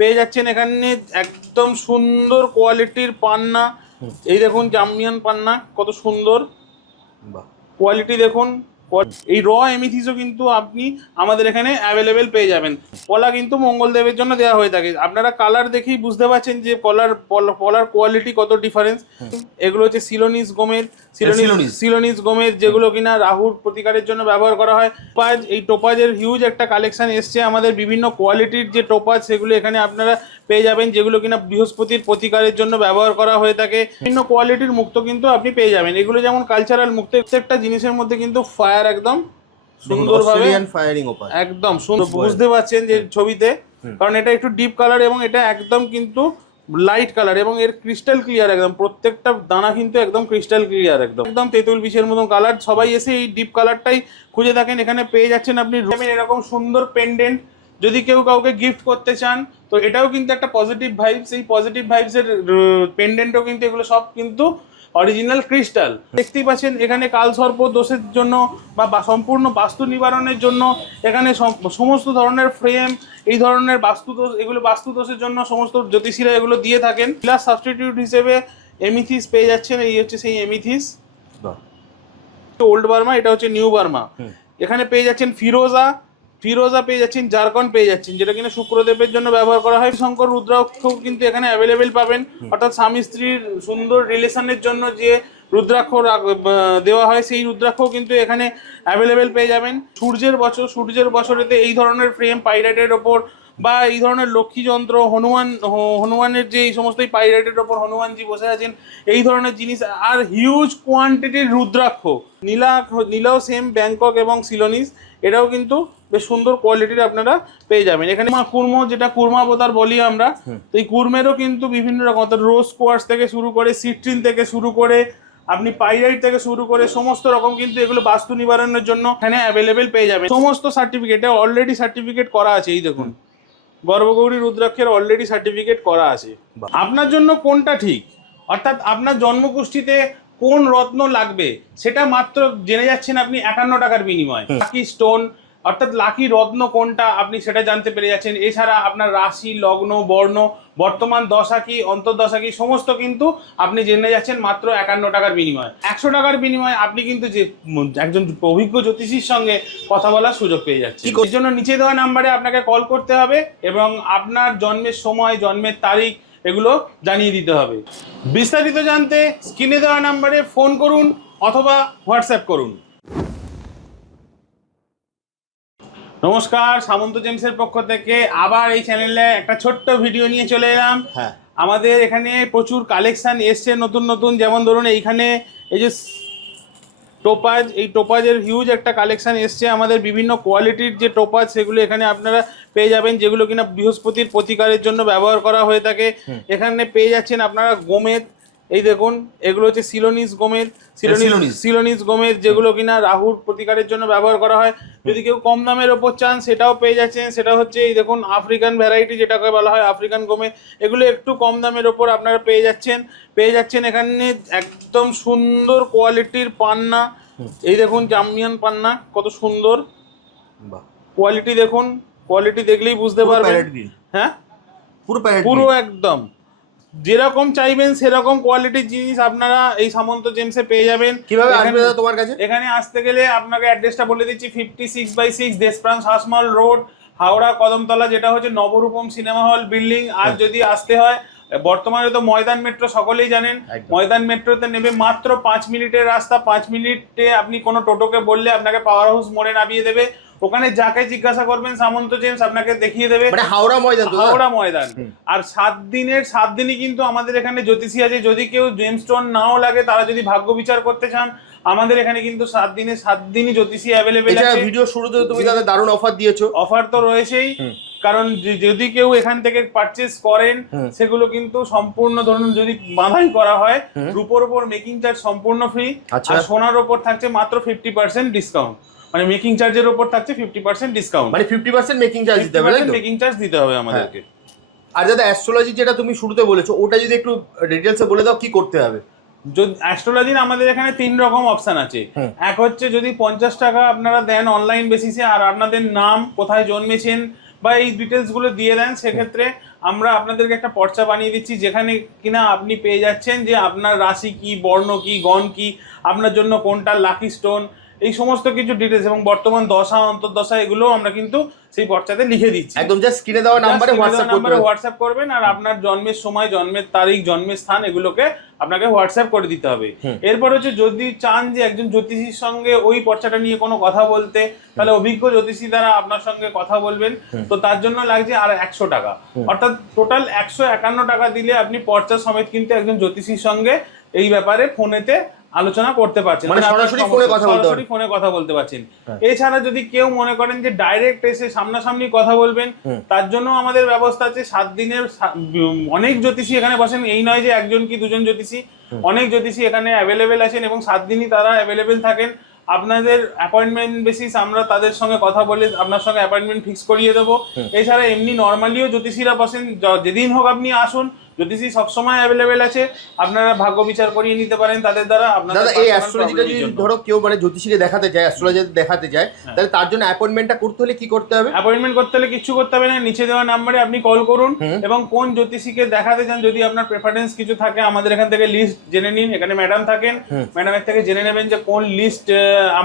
পেয়ে যাচ্ছেন এখানে একদম সুন্দর কোয়ালিটির পান্না। এই দেখুন জামিয়ান পান্না কত সুন্দর কোয়ালিটি দেখুন। এই র এমিথিসও কিন্তু আপনি আমাদের এখানে অ্যাভেলেবেল পেয়ে যাবেন। পলা কিন্তু মঙ্গলদেবের জন্য দেওয়া হয়ে থাকে। আপনারা কালার দেখেই বুঝতে পারছেন যে পলার কোয়ালিটি কত ডিফারেন্স। এগুলো হচ্ছে সিলোনিস গোমের, সিলোনিস গোমের যেগুলো কিনা রাহুর প্রতিকারের জন্য ব্যবহার করা হয়। টোপাজ, এই টোপাজের হিউজ একটা কালেকশন এসছে আমাদের। বিভিন্ন কোয়ালিটির যে টোপাজ সেগুলো এখানে আপনারা পেয়ে যাবেন, যেগুলো কিনা বৃহস্পতির প্রতিকারের জন্য ব্যবহার করা হয়ে থাকে। বিভিন্ন কোয়ালিটির মুক্ত কিন্তু আপনি পেয়ে যাবেন। এগুলো যেমন কালচারাল মুক্ত, প্রত্যেকটা জিনিসের মধ্যে কিন্তু ফায়ার একদম সুন্দরভাবে একদম সুন্দর বুঝতে পারছেন যে ছবিতে, কারণ এটা একটু ডিপ কালার এবং এটা একদম কিন্তু লাইট কালার এবং এর ক্রিস্টাল ক্লিয়ার একদম। প্রত্যেকটা দানা কিন্তু একদম ক্রিস্টাল ক্লিয়ার একদম একদম তেঁতুল বিষের মতন কালার। সবাই এসে এই ডিপ কালারটাই খুঁজে থাকেন, এখানে পেয়ে যাচ্ছেন আপনি। এরকম সুন্দর পেন্ডেন্ট যদি কেউ কাউকে গিফট করতে চান তো এটাও কিন্তু একটা পজিটিভ ভাইবস। এই পজিটিভ ভাইবসের পেন্ডেন্টও কিন্তু এগুলো সব কিন্তু অরিজিনাল ক্রিস্টাল। দেখতেই পাচ্ছেন এখানে কালসর্প দোষের জন্য বা সম্পূর্ণ বাস্তু নিবারণের জন্য এখানে সমস্ত ধরনের ফ্রেম, এই ধরনের বাস্তু দোষ, এগুলো বাস্তু দোষের জন্য সমস্ত জ্যোতিষীরা এগুলো দিয়ে থাকেন। প্লাস সাবস্টিটিউট হিসেবে এমিথিস পেয়ে যাচ্ছেন। এই হচ্ছে সেই এমিথিস, ওল্ড বার্মা, এটা হচ্ছে নিউ বার্মা। এখানে পেয়ে যাচ্ছেন ফিরোজা পেয়ে যাচ্ছেন, জারকন পেয়ে যাচ্ছেন, যেটা কিনা শুক্রদেবের জন্য ব্যবহার করা হয়। শঙ্কর রুদ্রাক্ষ কিন্তু এখানে অ্যাভেলেবেল পাবেন, অর্থাৎ স্বামী স্ত্রীর সুন্দর রিলেশনের জন্য যে রুদ্রাক্ষ দেওয়া হয় সেই রুদ্রাক্ষও কিন্তু এখানে অ্যাভেলেবেল পেয়ে যাবেন। সূর্যের বছরেতে এই ধরনের ফ্রেম পাইরাইটের ওপর বা এই ধরনের লক্ষ্মী যন্ত্র, হনুমানের যে এই সমস্ত পাইরাইটের ওপর হনুমানজি বসে আছেন, এই ধরনের জিনিস, আর হিউজ কোয়ান্টিটির রুদ্রাক্ষ। নীলাও সেম ব্যাংকক এবং সিলোনিস, এটাও কিন্তু বেশ সুন্দর কোয়ালিটির আপনারা পেয়ে যাবেন এখানে। কুর্মো, যেটা কুর্মাবতার বলি আমরা, তো এই কুর্মেরও কিন্তু বিভিন্ন রকম, অর্থাৎ রোজ কোয়ার্স থেকে শুরু করে সিট্রিন থেকে শুরু করে আপনি পাইরাইট থেকে শুরু করে সমস্ত রকম কিন্তু এগুলো বাস্তু নিবারণের জন্য এখানে অ্যাভেলেবেল পেয়ে যাবেন। সমস্ত সার্টিফিকেটে অলরেডি সার্টিফিকেট করা আছে। এই দেখুন গর্ভগৌরী রুদ্রাক্ষের অলরেডি সার্টিফিকেট করা আছে। আপনার জন্য কোনটা ঠিক, অর্থাৎ আপনার জন্মকুষ্ঠিতে কোন রত্ন লাগবে সেটা মাত্র জেনে যাচ্ছেন আপনি 51 টাকার বিনিময়ে। লাকি স্টোন অর্থাৎ লাকি রত্ন কোনটা আপনি সেটা জানতে পেরে যাচ্ছেন। এছাড়া আপনার রাশি, লগ্ন, বর্ণ, বর্তমান দশা কি, অন্তর্দশা কি, সমস্ত কিন্তু আপনি জেনে যাচ্ছেন মাত্র 51 টাকার বিনিময়ে। 100 টাকার বিনিময়ে আপনি কিন্তু যে একজন অভিজ্ঞ জ্যোতিষীর সঙ্গে কথা বলার সুযোগ পেয়ে যাচ্ছেন। এর জন্য নিচে দেওয়া নাম্বারে আপনাকে কল করতে হবে এবং আপনার জন্মের সময়, জন্মের তারিখ এগুলো জানিয়ে দিতে হবে। বিস্তারিত জানতে স্ক্রিনে দেওয়া নাম্বারে ফোন করুন অথবা হোয়াটসঅ্যাপ করুন। নমস্কার, সামন্ত জেমসের পক্ষ থেকে আবার এই চ্যানেলে একটা ছোট্ট ভিডিও নিয়ে চলে এলাম। আমাদের এখানে প্রচুর কালেকশন এসছে নতুন নতুন, যেমন ধরুন এইখানে এই যে টোপাজ, এই টোপাজের হিউজ একটা কালেকশন এসছে আমাদের। বিভিন্ন কোয়ালিটির যে টোপাজ সেগুলো এখানে আপনারা পেয়ে যাবেন, যেগুলো কিনা বৃহস্পতির প্রতিকারের জন্য ব্যবহার করা হয়ে থাকে। এখানে পেয়ে যাচ্ছেন আপনারা গোমেদ, এই দেখুন এগুলো হচ্ছে সিলোনিস গোমের যেগুলো কিনা রাহুর প্রতিকারের জন্য ব্যবহার করা হয়। যদি কেউ কম দামের ওপর চান সেটাও পেয়ে যাচ্ছেন, সেটা হচ্ছে এই দেখুন আফ্রিকান ভ্যারাইটি, যেটাকে বলা হয় আফ্রিকান গোমে। এগুলো একটু কম দামের ওপর আপনারা পেয়ে যাচ্ছেন এখানে একদম সুন্দর কোয়ালিটির পান্না। এই দেখুন জামিয়ান পান্না কত সুন্দর কোয়ালিটি দেখুন, কোয়ালিটি দেখলেই বুঝতে পারবেন। হ্যাঁ, পুরো একদম যেরকম চাইবেন সেরকম কোয়ালিটির জিনিস আপনারা এই সামন্ত জেমসে পেয়ে যাবেন। কিভাবে আসবে তোমার কাছে? এখানে আসতে গেলে আপনাকে অ্যাড্রেসটা বলে দিচ্ছি, 56/6 দেশপ্রাণ শাসমল রোড, হাওড়া কদমতলা, যেটা হচ্ছে নবরূপম সিনেমা হল বিল্ডিং। আর যদি আসতে হয়, বর্তমানে তো ময়দান মেট্রো সকলেই জানেন, ময়দান মেট্রোতে নেবে মাত্র 5 মিনিটের রাস্তা। 5 মিনিটে আপনি কোনো টোটোকে বললে আপনাকে পাওয়ার হাউস মোড়ে নামিয়ে দেবে। ওখানে যাকে জিজ্ঞাসা করবেন সামন্ত জেমস আপনাকে দেখিয়ে দেবে, মানে হাওড়া ময়দান। আর 7 দিনই কিন্তু আমাদের এখানে জ্যোতিষী আছে। যদি কেউ জেমস্টোন নাও লাগে, তারা যদি ভাগ্য বিচার করতে চান, আমাদের এখানে কিন্তু 7 দিনই জ্যোতিষী অ্যাভেলেবেল আছে। ভিডিও শুরুতে তুমি তাদের দারুণ অফার দিয়েছো। অফার তো রয়েছেই, কারণ যদি কেউ এখান থেকে পারচেজ করেন সেগুলো কিন্তু সম্পূর্ণ ধরুন যদি বাঁধাই করা হয়, রূপোর উপর মেকিং চার্জ সম্পূর্ণ ফ্রি, আর সোনার উপর থাকছে মাত্র 50% ডিসকাউন্ট। মানে মেকিং চার্জের উপর থাকছে 50% ডিসকাউন্ট, মানে 50% মেকিং চার্জ দিতে হবে, মেকিং চার্জ দিতে হবে আমাদেরকে। আর দাদা অ্যাস্ট্রোলজি যেটা তুমি শুরুতে বলেছো, ওটা যদি একটু ডিটেইলসে বলে দাও কি করতে হবে। অ্যাস্ট্রোলজির আমাদের এখানে 3 রকম অপশন আছে। এক হচ্ছে যদি 50 টাকা আপনারা দেন অনলাইন বেসিসে, আর আপনাদের নাম, কোথায় জন্মেছেন বা এই ডিটেলসগুলো দিয়ে দেন, সেক্ষেত্রে আমরা আপনাদেরকে একটা পর্চা বানিয়ে দিচ্ছি, যেখানে কিনা আপনি পেয়ে যাচ্ছেন যে আপনার রাশি কি, বর্ণ কি, গণ কি, আপনার জন্য কোনটা লাকি স্টোন, এই সমস্ত কিছু ডিটেলস এবং বর্তমান দশা অন্তর্দশা এগুলো আমরা কিন্তু সেই পর্চাতে লিখে দিচ্ছি। একদম জাস্ট স্ক্রিনে দেওয়া নাম্বারে হোয়াটসঅ্যাপ করবেন, আর আপনার জন্মের সময়, জন্মের তারিখ, জন্মের স্থান এগুলোকে আপনাকে হোয়াটসঅ্যাপ করে দিতে হবে। এরপর হচ্ছে যদি চান যে একজন জ্যোতিষীর সঙ্গে ওই পর্চাটা নিয়ে কোনো কথা বলতে, তাহলে অভিজ্ঞ জ্যোতিষী দ্বারা আপনার সঙ্গে কথা বলবেন, তো তার জন্য লাগছে আর 100 টাকা, অর্থাৎ টোটাল 151 টাকা দিলে আপনি পর্চা সমেত কিন্তু একজন জ্যোতিষীর সঙ্গে এই ব্যাপারে ফোনেতে আলোচনা করতে পারছেন, মানে সরাসরি ফোনে কথা বলতে পারছেন। এছাড়া যদি কেউ মনে করেন যে ডাইরেক্ট এসে সামনাসামনি কথা বলবেন, তার জন্য আমাদের ব্যবস্থা আছে 7 দিনের। অনেক জ্যোতিষী এখানে বসেন, এই নয় যে একজন কি দুজন জ্যোতিষী, অনেক জ্যোতিষী এখানে অ্যাভেলেবেল আছেন এবং 7 দিনই তারা অ্যাভেলেবেল থাকেন। আপনাদের অ্যাপয়েন্টমেন্ট বেসিস আমরা তাদের সঙ্গে কথা বলে আপনার সঙ্গে অ্যাপয়েন্টমেন্ট ফিক্স করিয়ে দেবো। এছাড়া এমনি নর্মালিও জ্যোতিষীরা বসেন, যেদিন হোক আপনি আসুন, জ্যোতিষী সবসময় অ্যাভেলেবেল আছে, আপনারা ভাগ্য বিচার করিয়ে নিতে পারেন তাদের দ্বারা। আপনারা এই অ্যাস্ট্রোলজিটা যদি ধরো কেউ মানে জ্যোতিষীকে দেখাতে যায়, অ্যাস্ট্রোলজার দেখাতে যায়, তাহলে তার জন্য অ্যাপয়েন্টমেন্টটা করতে হলে কি করতে হবে? অ্যাপয়েন্টমেন্ট করতে হলে কিছু করতে হবে না, নিচে দেওয়া নম্বরে আপনি কল করুন এবং কোন জ্যোতিষীকে দেখাতে চান, যদি আপনার প্রেফারেন্স কিছু থাকে আমাদের এখান থেকে লিস্ট জেনে নিন। এখানে ম্যাডাম থাকেন, ম্যাডামের থেকে জেনে নেবেন যে কোন লিস্ট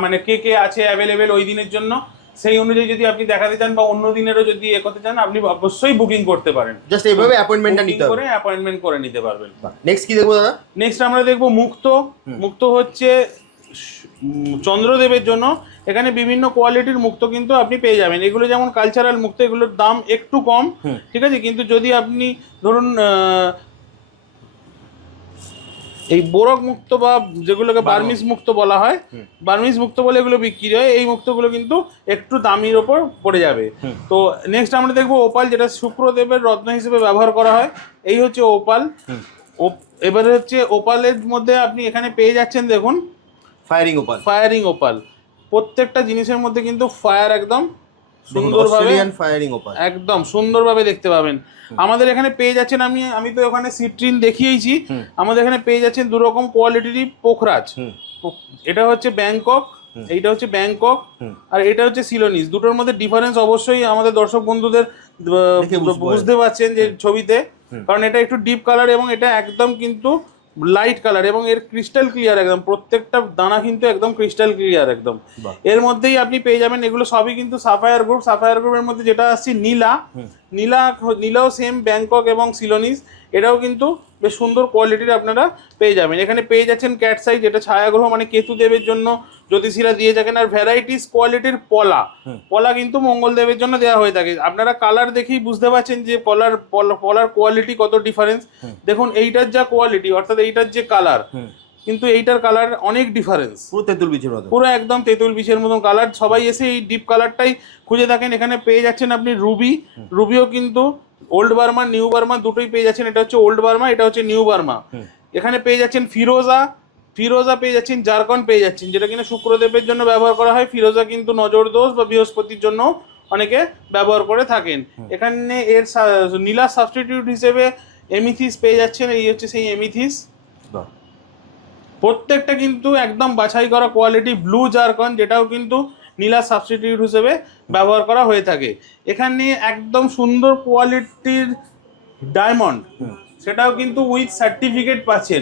মানে কে কে আছে অ্যাভেলেবেল ওই দিনের জন্য। সেই অনুযায়ী যদি আপনি দেখাতে চান বা অন্য দিনেরও যদি এ করতে চান, আপনি অবশ্যই বুকিং করতে পারেন। জাস্ট এইভাবে অ্যাপয়েন্টমেন্টটা নিতে হবে, অ্যাপয়েন্টমেন্ট করে নিতে পারবেন। নেক্সট কি দেখবো দাদা? নেক্সট আমরা দেখবো মুক্ত। মুক্ত হচ্ছে চন্দ্রদেবের জন্য। এখানে বিভিন্ন কোয়ালিটির মুক্ত কিন্তু আপনি পেয়ে যাবেন। এগুলো যেমন কালচারাল মুক্ত, এগুলোর দাম একটু কম, ঠিক আছে, কিন্তু যদি আপনি ধরুন এই বোরক মুক্ত বা যেগুলোকে বার্মিস মুক্ত বলা হয়, বার্মিস মুক্ত বলে এগুলো বিক্রি হয়, এই মুক্তগুলো কিন্তু একটু দামির ওপর পড়ে যাবে। তো নেক্সট আমরা দেখবো ওপাল, যেটা শুক্রদেবের রত্ন হিসেবে ব্যবহার করা হয়। এই হচ্ছে ওপাল। এবারে হচ্ছে ওপালের মধ্যে আপনি এখানে পেয়ে যাচ্ছেন, দেখুন ফায়ারিং ওপাল। ফায়ারিং ওপাল, প্রত্যেকটা জিনিসের মধ্যে কিন্তু ফায়ার একদম সুন্দরভাবে, ফায়ারিং ওপাল একদম সুন্দরভাবে দেখতে পাবেন। আমাদের এখানে পেয়ে যাচ্ছেন, আমি তো ওখানে সিট্রিন দেখিয়েছি, আমাদের এখানে পেয়ে যাচ্ছেন দু রকম কোয়ালিটিরই পোখরাজ। এটা হচ্ছে ব্যাংকক, এইটা হচ্ছে ব্যাংকক, আর এটা হচ্ছে সিলোনিস। দুটোর মধ্যে ডিফারেন্স অবশ্যই আমাদের দর্শক বন্ধুদের বুঝতে পারছেন যে ছবিতে, কারণ এটা একটু ডিপ কালার এবং এটা একদম কিন্তু লাইট কালার, এবং এর ক্রিস্টাল ক্লিয়ার একদম, প্রত্যেকটা দানা কিন্তু একদম ক্রিস্টাল ক্লিয়ার একদম। এর মধ্যেই আপনি পেয়ে যাবেন, এগুলো সবই কিন্তু সাফায়ার গ্রুপ। সাফায়ার গ্রুপের মধ্যে যেটা আসছে নীলাও সেম ব্যাংকক এবং সিলোনিস, এটাও কিন্তু বেশ সুন্দর কোয়ালিটির আপনারা পেয়ে যাবেন। এখানে পেয়ে যাচ্ছেন ক্যাটসাই, যেটা ছায়াগ্রহ মানে কেতুদেবের জন্য জ্যোতিষীরা দিয়ে থাকেন, আর ভ্যারাইটিস কোয়ালিটির পলা কিন্তু মঙ্গলদেবের জন্য দেওয়া হয়ে থাকে। আপনারা কালার দেখেই বুঝতে পারছেন যে পলার কোয়ালিটি কত ডিফারেন্স। দেখুন এইটার যা কোয়ালিটি, অর্থাৎ এইটার যে কালার, কিন্তু এইটার কালার অনেক ডিফারেন্স, পুরো তেঁতুল বীজের মতো, পুরো একদম তেঁতুল বীজের মতন কালার। সবাই এসে এই ডিপ কালারটাই খুঁজে থাকেন। এখানে পেয়ে যাচ্ছেন আপনি রুবিও কিন্তু ওল্ড বার্মা, নিউ বার্মা দুটোই পেয়ে যাচ্ছেন। এটা হচ্ছে ওল্ড বার্মা, এটা হচ্ছে নিউ বার্মা। এখানে পেয়ে যাচ্ছেন ফিরোজা পেয়ে যাচ্ছেন, জারকন পেয়ে যাচ্ছেন, যেটা কিনা শুক্রদেবের জন্য ব্যবহার করা হয়। ফিরোজা কিন্তু নজর দোষ বা বৃহস্পতির জন্য অনেকে ব্যবহার করে থাকেন। এখানে এর নীলা সাবস্টিটিউট হিসেবে এমিথিস পেয়ে যাচ্ছেন, এই হচ্ছে সেই এমিথিস। প্রত্যেকটা কিন্তু একদম বাছাই করা কোয়ালিটি। ব্লু জারকন, যেটাও কিন্তু নীলা সাবস্টিটিউট হিসেবে ব্যবহার করা হয়ে থাকে। এখানে একদম সুন্দর কোয়ালিটির ডায়মন্ড, সেটাও কিন্তু উইথ সার্টিফিকেট পাচ্ছেন।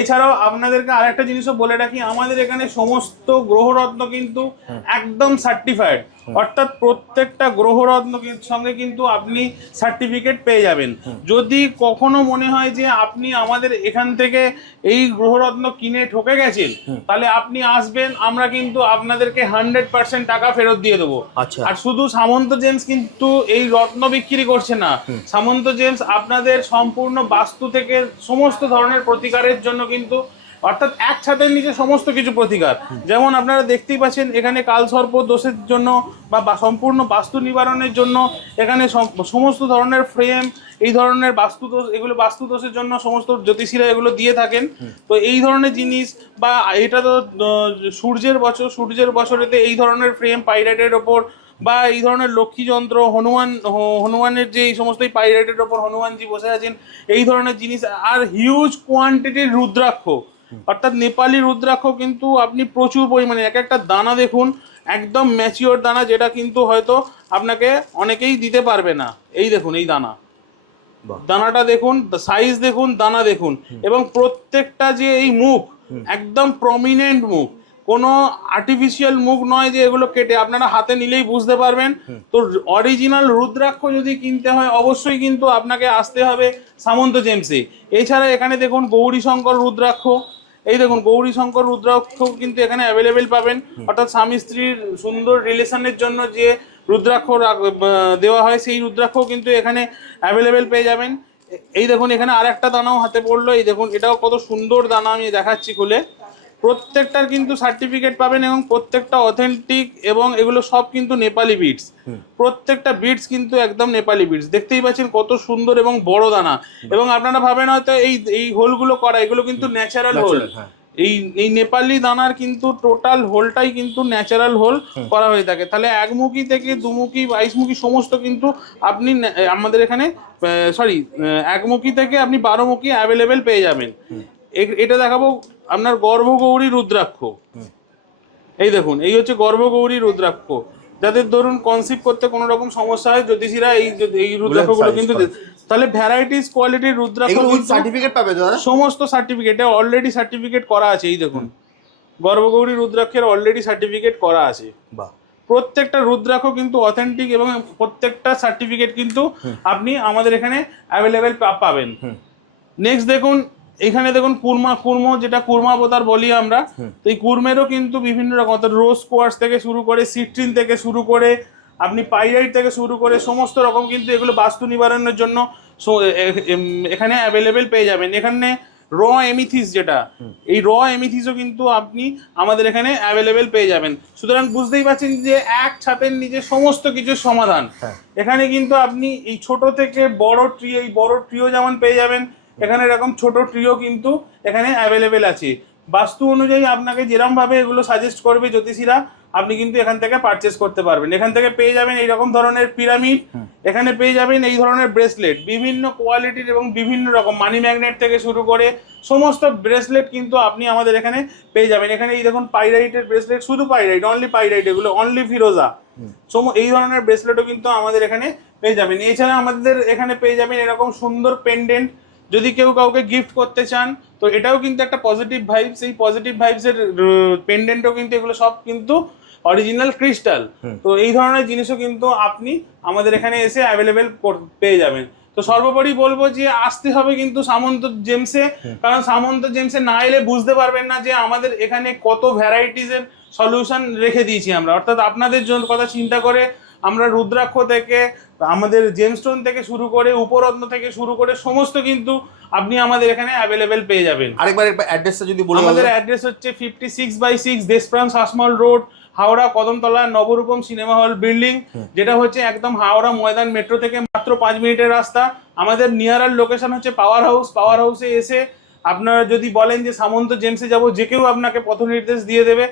এছাড়াও আপনাদেরকে আরেকটা জিনিসও বলে রাখি, আমাদের এখানে সমস্ত গ্রহরত্ন কিন্তু একদম সার্টিফাইড, অর্থাৎ প্রত্যেকটা গ্রহরত্ন সঙ্গে কিন্তু আপনি সার্টিফিকেট পেয়ে যাবেন। যদি কখনো মনে হয় যে আপনি আমাদের এখান থেকে এই গ্রহরত্ন কিনে ঠকে গেছেন, তাহলে আপনি আসবেন, আমরা কিন্তু আপনাদেরকে 100% টাকা ফেরত দিয়ে দেবো। আর শুধু সামন্ত জেমস কিন্তু এই রত্ন বিক্রি করছে না, সামন্ত জেমস আপনাদের সম্পূর্ণ বাস্তু থেকে সমস্ত ধরনের প্রতিকারের জন্য কিন্তু, অর্থাৎ এক ছাদের নিচে সমস্ত কিছু প্রতিকার। যেমন আপনারা দেখতেই পাচ্ছেন এখানে কালসর্প দোষের জন্য বা সম্পূর্ণ বাস্তু নিবারণের জন্য এখানে সমস্ত ধরনের ফ্রেম, এই ধরনের বাস্তু দোষ, এগুলো বাস্তু দোষের জন্য সমস্ত জ্যোতিষীরা এগুলো দিয়ে থাকেন। তো এই ধরনের জিনিস, বা এটা তো সূর্যের বছরেতে এই ধরনের ফ্রেম পাইরাইটের ওপর, বা এই ধরনের লক্ষ্মী যন্ত্র, হনুমানের যে এই সমস্ত পাইরাইটের ওপর হনুমানজি বসে আছেন, এই ধরনের জিনিস। আর হিউজ কোয়ান্টিটির রুদ্রাক্ষ, অর্থাৎ নেপালি রুদ্রাক্ষ কিন্তু আপনি প্রচুর পরিমাণে, এক একটা দানা দেখুন একদম ম্যাচিওর দানা, যেটা কিন্তু হয়তো আপনাকে অনেকেই দিতে পারবে না। এই দেখুন এই দানাটা দেখুন, সাইজ দেখুন, দানা দেখুন, এবং প্রত্যেকটা যে এই মুখ একদম প্রমিনেন্ট মুখ, কোনো আর্টিফিশিয়াল মুখ নয় যে এগুলো কেটে, আপনারা হাতে নিলেই বুঝতে পারবেন। তো অরিজিনাল রুদ্রাক্ষ যদি কিনতে হয় অবশ্যই কিন্তু আপনাকে আসতে হবে সামন্ত জেমসে। এছাড়া এখানে দেখুন গৌরী শঙ্কর রুদ্রাক্ষ, এই দেখুন গৌরী শঙ্কর রুদ্রাক্ষ কিন্তু এখানে অ্যাভেলেবেল পাবেন। অর্থাৎ স্বামী স্ত্রীর সুন্দর রিলেশনের জন্য যে রুদ্রাক্ষ দেওয়া হয় সেই রুদ্রাক্ষ কিন্তু এখানে অ্যাভেলেবেল পেয়ে যাবেন। এই দেখুন এখানে আর একটা দানাও হাতে পড়লো, এই দেখুন এটাও কত সুন্দর দানা, আমি দেখাচ্ছি খুলে। প্রত্যেকটার কিন্তু সার্টিফিকেট পাবেন এবং প্রত্যেকটা অথেন্টিক, এবং এগুলো সব কিন্তু নেপালি বিটস। প্রত্যেকটা বিটস কিন্তু একদম নেপালি বিটস। দেখতেই পাচ্ছেন কত সুন্দর এবং বড় দানা। এবং আপনারা ভাবেন হয়তো এই হোলগুলো করা, এগুলো কিন্তু ন্যাচারাল হোল। এই নেপালি দানার কিন্তু টোটাল হোলটাই কিন্তু ন্যাচারাল হোল করা হয়ে থাকে। তাহলে একমুখী থেকে দুমুখী, 22মুখী সমস্ত কিন্তু আপনি আমাদের এখানে একমুখী থেকে আপনি 12মুখী অ্যাভেলেবেল পেয়ে যাবেন। এটা দেখাবো আপনার গর্ভগৌরী রুদ্রাক্ষ। এই দেখুন এই হচ্ছে গর্ভগৌরী রুদ্রাক্ষ। যাদের ধরুন কনসিভ করতে কোনো রকম সমস্যা হয়, জ্যোতিষীরা এই রুদ্রাক্ষগুলো কিন্তু, তাহলে ভ্যারাইটিস কোয়ালিটির রুদ্রাক্ষ সার্টিফিকেট পাবে দাদা, সমস্ত সার্টিফিকেটে অলরেডি সার্টিফিকেট করা আছে। এই দেখুন গর্ভগৌরী রুদ্রাক্ষের অলরেডি সার্টিফিকেট করা আছে। বাহ, প্রত্যেকটা রুদ্রাক্ষ কিন্তু অথেন্টিক এবং প্রত্যেকটা সার্টিফিকেট কিন্তু আপনি আমাদের এখানে অ্যাভেলেবেল পাবেন। নেক্সট দেখুন এখানে দেখুন কুর্ম, যেটা কুর্মাবতার বলি আমরা। তো এই কুর্মেরও কিন্তু বিভিন্ন রকম, অর্থাৎ রোজ কোয়ার্টজ থেকে শুরু করে, সিট্রিন থেকে শুরু করে, আপনি পাইরাইট থেকে শুরু করে সমস্ত রকম কিন্তু এগুলো বাস্তু নিবারণের জন্য এখানে অ্যাভেলেবেল পেয়ে যাবেন। এখানে র এমিথিস, যেটা এই র এমিথিসও কিন্তু আপনি আমাদের এখানে অ্যাভেলেবেল পেয়ে যাবেন। সুতরাং বুঝতেই পারছেন যে এক ছাদের নিচে সমস্ত কিছুর সমাধান। এখানে কিন্তু আপনি এই ছোট থেকে বড় ট্রিও, এই বড় ট্রিও যেমন পেয়ে যাবেন, এখানে এরকম ছোট ট্রিও কিন্তু এখানে অ্যাভেলেবেল আছে। বাস্তু অনুযায়ী আপনাকে যেরকম ভাবে এগুলো সাজেস্ট করবে জ্যোতিষীরা, আপনি কিন্তু এখান থেকে পারচেস করতে পারবেন। এখান থেকে পেয়ে যাবেন এইরকম ধরনের পিরামিড, এখানে পেয়ে যাবেন এই ধরনের ব্রেসলেট, বিভিন্ন কোয়ালিটির এবং বিভিন্ন রকম মানি ম্যাগনেট থেকে শুরু করে সমস্ত ব্রেসলেট কিন্তু আপনি আমাদের এখানে পেয়ে যাবেন। এখানে এই দেখুন পাইরাইটের ব্রেসলেট, শুধু পাইরাইট, অনলি পাইরাইট, এগুলো অনলি ফিরোজা, এই ধরনের ব্রেসলেটও কিন্তু আমাদের এখানে পেয়ে যাবেন। এছাড়া আমাদের এখানে পেয়ে যাবেন এরকম সুন্দর পেন্ডেন্ট, যদি কেউ কাউকে গিফট করতে চান তো এটাও কিন্তু একটা পজিটিভ ভাইবস। এই পজিটিভ ভাইবসের পেন্ডেন্টও কিন্তু এগুলো সব কিন্তু অরিজিনাল ক্রিস্টাল। তো এই ধরনের জিনিসও কিন্তু আপনি আমাদের এখানে এসে অ্যাভেলেবেল পেয়ে যাবেন। তো সর্বোপরি বলবো যে আসতে হবে কিন্তু সামন্ত জেমসে, কারণ সামন্ত জেমসে না এলে বুঝতে পারবেন না যে আমাদের এখানে কত ভ্যারাইটিসের সলিউশন রেখে দিয়েছি আমরা। অর্থাৎ আপনাদের জন্য কথা চিন্তা করে আমরা রুদ্রাক্ষ থেকে, আমাদের জেমস্টোন থেকে শুরু করে, উপরত্ন থেকে শুরু করে সমস্ত কিন্তু আপনি আমাদের এখানে অ্যাভেলেবেল পেয়ে যাবেন। আরেকবার অ্যাড্রেসটা যদি বলেন। আমাদের অ্যাড্রেস হচ্ছে 56/6 Deshpran Sasmal road, Howrah Kadamtala, Nabarupam cinema hall building, যেটা হচ্ছে একদম হাওড়া ময়দান মেট্রো থেকে মাত্র 5 মিনিটের রাস্তা। আমাদের নিয়ারার লোকেশন হচ্ছে পাওয়ার হাউসে এসে আপনারা যদি বলেন যে সামন্ত জেমসে যাব, যে কেউ আপনাকে পথ নির্দেশ দিয়ে দেবে।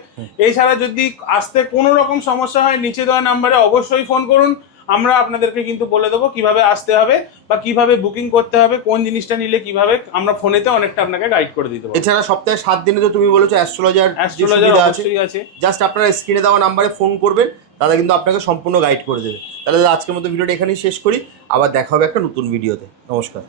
এছাড়া যদি আসতে কোনো রকম সমস্যা হয়, নিচে দেওয়া নাম্বারে অবশ্যই ফোন করুন, আমরা আপনাদেরকে কিন্তু বলে দেবো কিভাবে আসতে হবে বা কিভাবে বুকিং করতে হবে, কোন জিনিসটা নিলে কিভাবে, আমরা ফোনেতে অনেকটা আপনাকে গাইড করে দিতে পারবো। এছাড়া সপ্তাহে 7 দিনে তো তুমি বলেছো অ্যাস্ট্রোলজার অবশ্যই আছে। জাস্ট আপনারা স্ক্রিনে দেওয়া নাম্বারে ফোন করবেন, তারা কিন্তু আপনাকে সম্পূর্ণ গাইড করে দেবে। তাহলে আজকের মতো ভিডিওটা এখানেই শেষ করি, আবার দেখা হবে একটা নতুন ভিডিওতে। নমস্কার।